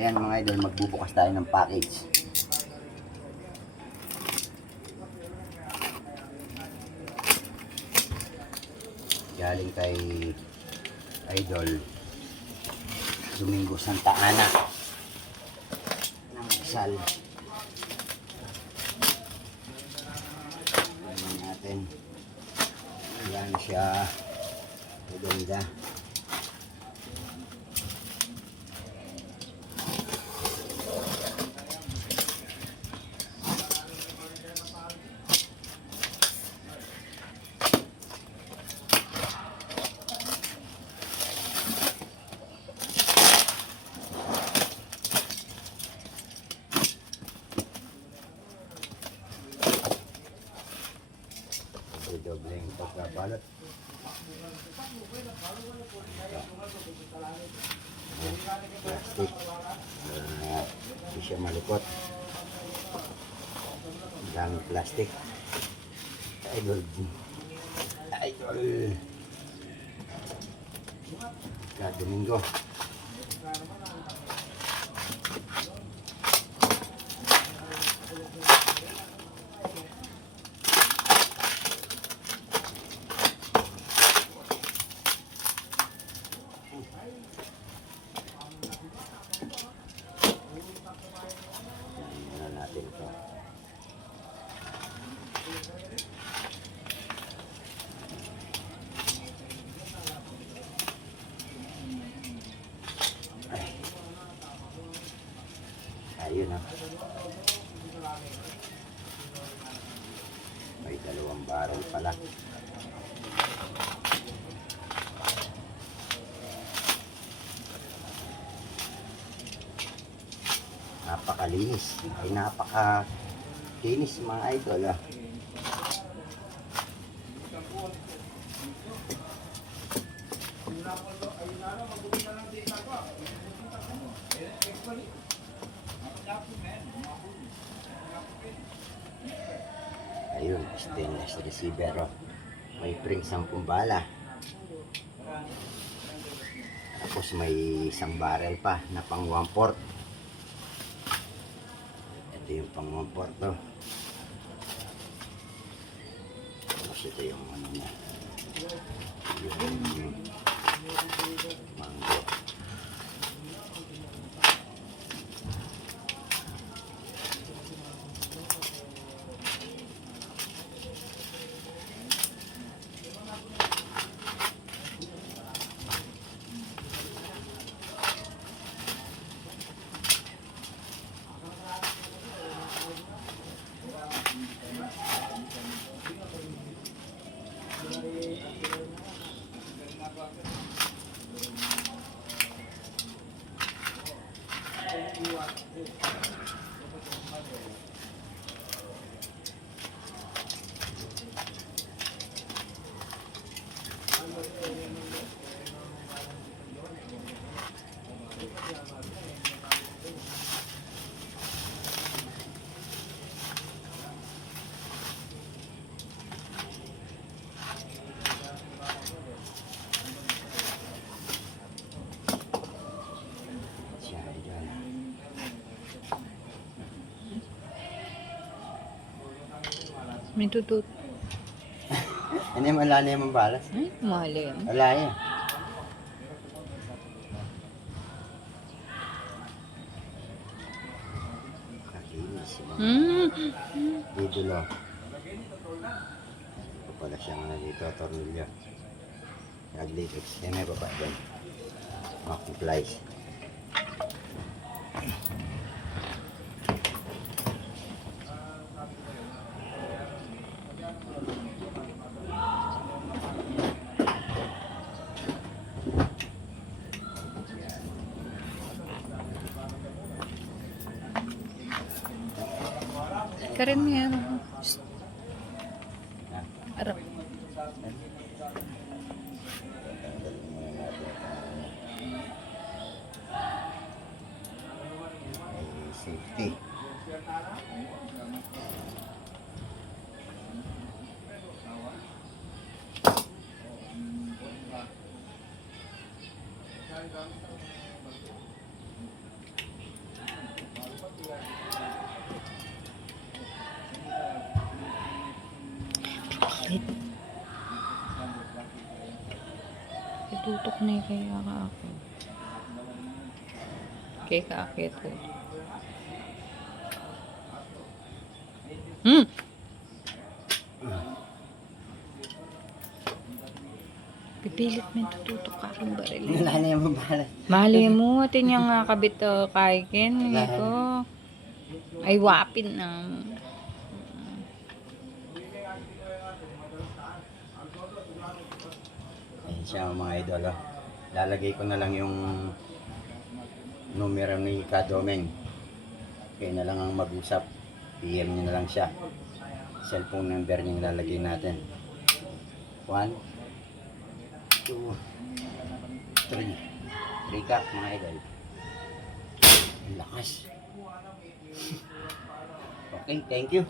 Ayan mga idol, magbubukas tayo ng package. Galing kay Idol Domingo Santa Ana ng Rizal. Ayan natin. Ayan siya. Maganda. Dobleng pagkabalot. Plastic. Hindi siya malukot. Daming plastic. Idol. Domingo. Natin ito. Ayun na. May 2 barrel pala. Napakalinis. Ay napakalinis mga idol. Ayun, stainless receiver. May pring 10 bala. Tapos may 1 barrel pa na pang 1/4. Ito yung pang 1/4 to. Tapos ito yung ano niya. Yung mango. May tutut. Ano yung wala na yung balas? Ay, mahal yan. Wala yan. Kakinis yung idolo. Ito pala siyang dito, tornilyo. Naglitex. Yan may baba doon. Complies. Karin mo yan. Arap. Safety. Tutok na yung kaya kaakit. Kaya kaakit ko. Pipilit mo yung tututok ka kang baril. Nanay mo balas. Mali mo, atin yung nga kabit kaikin. Ito. Ay, wapin na. Ayun siya mga idol. Oh. Lalagay ko na lang yung numero ni Kadomeng. Kayo na lang ang mag-usap. PM nyo na lang siya. Cellphone number niya yung lalagay natin. 1, 2, 3. 3 ka mga idol. Ang lakas. Okay, thank you.